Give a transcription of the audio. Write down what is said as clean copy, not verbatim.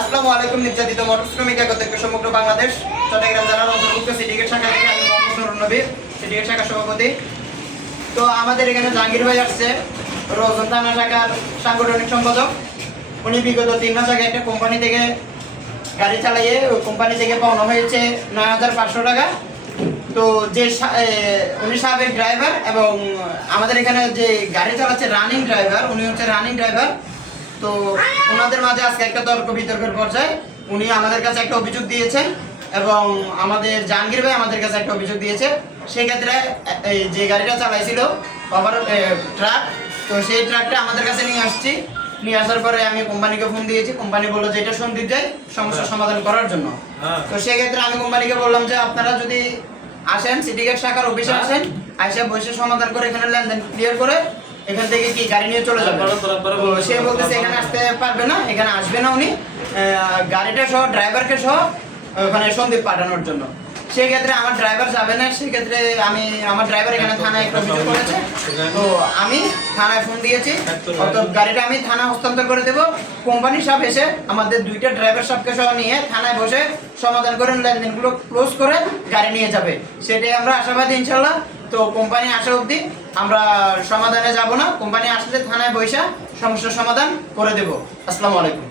আসসালামু আলাইকুম। নির্যাতিত মোটর শ্রমিক একত্রিত সমগ্র বাংলাদেশ চট্টগ্রাম জেলার অন্তর্ভুক্ত সিন্ডিকেট শাখা থেকে আমি মোহাম্মদ নুরুন নবী, সিন্ডিকেট শাখার সভাপতি। তো আমাদের এখানে জাহাঙ্গীর ভাই আসছে, রোজন থানা শাখার সাংগঠনিক সম্পাদক। উনি বিগত 3 মাস আগে একটা কোম্পানি থেকে গাড়ি চালিয়ে ওই কোম্পানি থেকে পাওনা হয়েছে 9,500 টাকা। তো যে উনি সাবেক ড্রাইভার এবং আমাদের এখানে যে গাড়ি চালাচ্ছে রানিং ড্রাইভার, উনি হচ্ছে রানিং ড্রাইভার। তো ওনাদের মাঝে আজকে একটা তর্ক বিতর্কের পর্যায়ে উনি আমাদের কাছে একটা অভিযোগ দিয়েছেন এবং আমাদের জাহাঙ্গীর ভাই আমাদের কাছে একটা অভিযোগ দিয়েছে। সেই ক্ষেত্রে এই যে গাড়িটা চালাইছিল ওভার ট্রাক, তো সেই ট্রাকটা আমাদের কাছে নিয়ে আসার পরে আমি কোম্পানিকে ফোন দিয়েছি। কোম্পানি বললো যে এটা সন্দিগ্ধ সমস্যার সমাধান করার জন্য। তো সেই ক্ষেত্রে আমি কোম্পানিকে বললাম যে আপনারা যদি আসেন সিন্ডিকেট শাখার অফিসে আসেন, আইসা বসে সমাধান করে এখানে লেনদেন ক্লিয়ার করে এখান থেকে কি গাড়ি নিয়ে চলে যাবে। সে বলতেছে এখানে আসতে পারবে না, এখানে আসবে না উনি, গাড়িটা সহ ড্রাইভারকে সহ ওখানে সন্দীপ পাঠানোর জন্য। সেই ক্ষেত্রে আমার ড্রাইভার যাবে না। সেক্ষেত্রে আমার ড্রাইভার এখানে থানায় একটা অভিযোগ করেছে। তো আমি থানায় ফোন দিয়েছি, অর্থাৎ গাড়িটা আমি থানা হস্তান্তর করে দেবো। কোম্পানি সাহেব এসে আমাদের 2টা ড্রাইভার সাহেবকে সহ নিয়ে থানায় বসে সমাধান করে লেনদেনগুলো ক্লোজ করে গাড়ি নিয়ে যাবে, সেটাই আমরা আশাবাদী ইনশাল্লাহ। তো কোম্পানি আসা অবধি আমরা সমাধানে যাব না, কোম্পানি আসলে থানায় বসে সমস্যার সমাধান করে দেব। আসসালামু আলাইকুম।